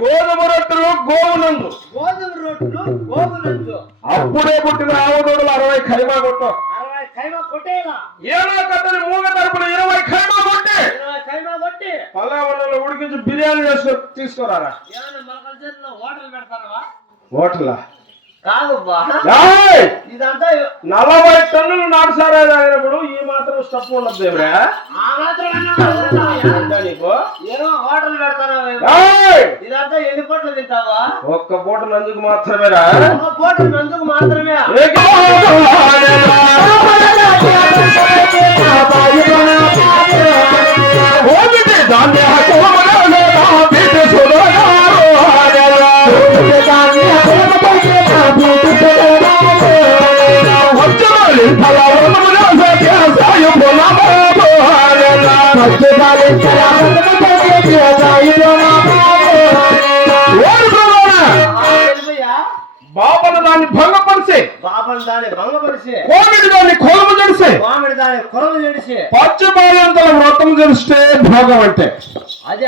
గోధుమ రొట్టెలు గోవునందు అప్పుడే పుట్టిన ఆవుదోడులు 60 ఖైమా కొట్టు. ఏమో కట్టని మూగ తరపున 20 ఖైమా కొట్టి పల్లెవరంలో ఉడికించి బిర్యానీ తీసుకురారా. హోటలా కాదు ఇదంతా 40 టన్నులు నాటు సారా తాగినప్పుడు ఈ మాత్రం స్టప్ ఉండదు. నీకు ఏమో హోటల్ పెడతారా? ఇదంతా ఎన్ని పూటలు తింటావా? ఒక్క పూట నందుకు మాత్రమేరా? ఒక పూట నందుకు మాత్రమే. బాబను దాన్ని భంగపరిచి కోమిడి దాన్ని కొలము చేసి పచ్చబాలంతల వ్రతం చేస్తే భోగం అంటే అదే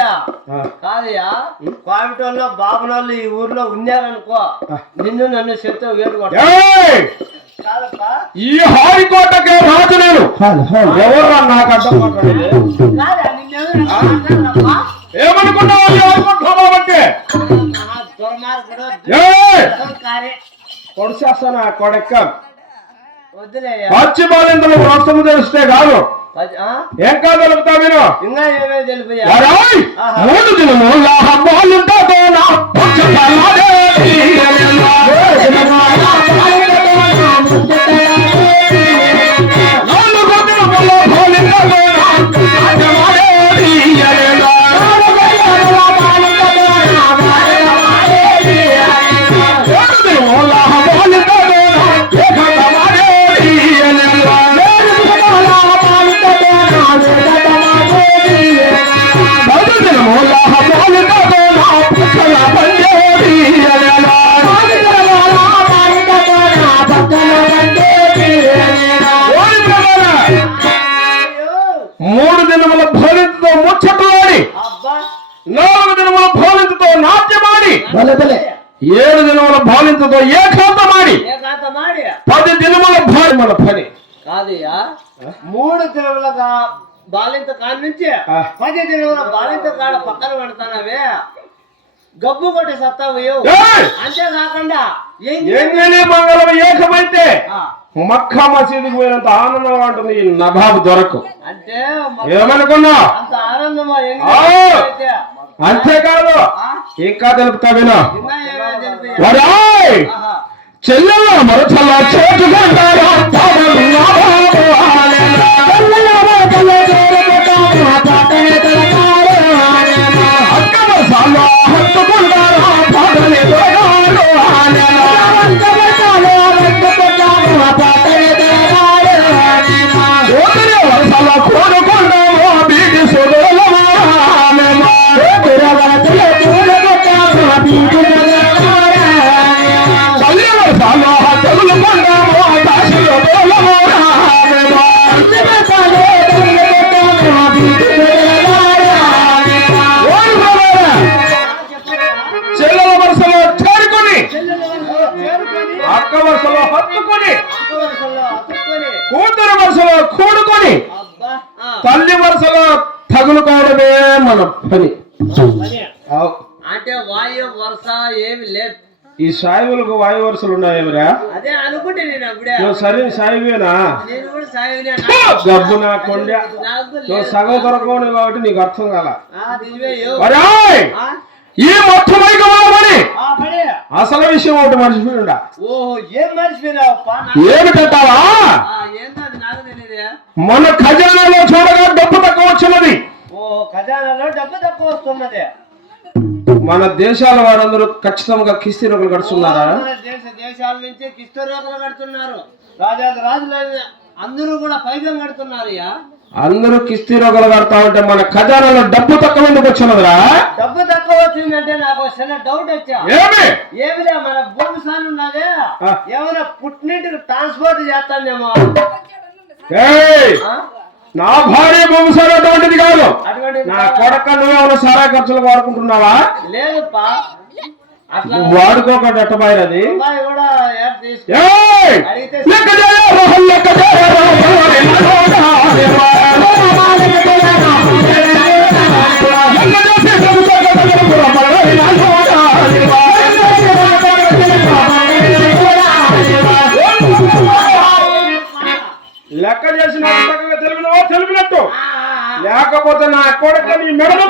కాదయ్యా. కోమిటోళ్ళు బాబునోళ్ళు ఈ ఊర్లో ఉన్నారనుకో, నిన్ను నన్ను చెప్తే వేడుకుంటా. ఈ హారికోటకే రాజు నేను. ఎవరు నాకు అర్థం ఏమనుకున్నావు? పొడిచేస్తానా కొడెక్క. పచ్చి బాలింతలు వ్రతము తెలిస్తే కాదు. ఏం కాదు తెలుపుతా మీరు. ఇంకా ఏమే తెలిపయ్యా? 3 దినము భోలింతతో ముచ్చట్లాడి, 4 దినముల భోలింతతో నాట్యమాడి, 7 దినముల భోలింతతో ఏకాంతమాడి, 10 దినముల భోలిమల పని కాదయ్యా. 3 దినముల బాలింత కాడ నుంచి 10 దినముల బాలింత కాడ పక్కన పెడతానవే గబ్బు కొట్టి సత్తావు. అంతేకాకుండా మంగళం ఏకమైతే మక్కా మసీదుకు పోయినంత ఆనందంగా ఉంటుంది ఈ నవాబు దొరకు. అంటే ఏమనుకున్నా? అంత ఆనందమా? అంతేకాదు ఇంకా తెలుపుతా విను. చెల్లెల మరచల చేతుకుంటారా అక్క వరుసలో హత్తుకొని, కూతురు వరుసలో కూడుకొని, తల్లి వరుసలో తగులుకోవడమే మన పని. అంటే వాయు వరుస ఏమి లేదు. ఈ సాయివులకు వాయు వరుసలు ఉన్నాయేమిరా? అదే అనుకుంటే నేను అప్పుడే. నువ్వు సరే సాయివేనా? నేను కూడా సాయివేనా? గబ్బు నా కొండ. నువ్వు సగం కొరకోని కాబట్టి నీకు అర్థం కాల. ఈ మొత్తం అసలు విషయం ఒకటి మర్చిపోయినా. ఏమి పెట్టావా? మన ఖజానాలో చూడగా డబ్బు తక్కువ వచ్చినది. ఖజానాలో డబ్బు తక్కువ వస్తున్నది. మన దేశాల వారందరూ ఖచ్చితంగా కిస్తీ రోగులు కడుతున్నారా? దేశాల నుంచి కిస్తీ రోగులు కడుతున్నారు. రాజులు అందరూ కూడా పైగా కడుతున్నారు. అందరూ కిస్తీ రోగులు కడతా ఉంటే మన ఖజానాలో డబ్బు తక్కువ ఎందుకు వచ్చినదిరా? డబ్బు తక్కువ వచ్చిందంటే నాకు చిన్న డౌట్ వచ్చా. ఏమిరా మన భూమిసాన్ ఉన్నదే ఏమైనా పుట్టినింటికి ట్రాన్స్పోర్ట్ చేస్తానేమో. నా భార్య బొమ్మసారి అటువంటిది కాదు. అటువంటిది నా కాదా? కొడక నువ్వేమన్నా సారా ఖర్చులు వాడుకుంటున్నావా? లేదుపా అట్లా నువ్వు వాడుకోకుండా ఎట్టబాయిరది. అమ్మాయి కూడా ఏం తీసుకో ఏయ్! అడిగితే లెక్క చేయరా, రోహన్ లెక్క చేయరా, లెక్క చేసిన తెలిపినట్టు లేకపోతే నా కొడుకు నీ మెడలో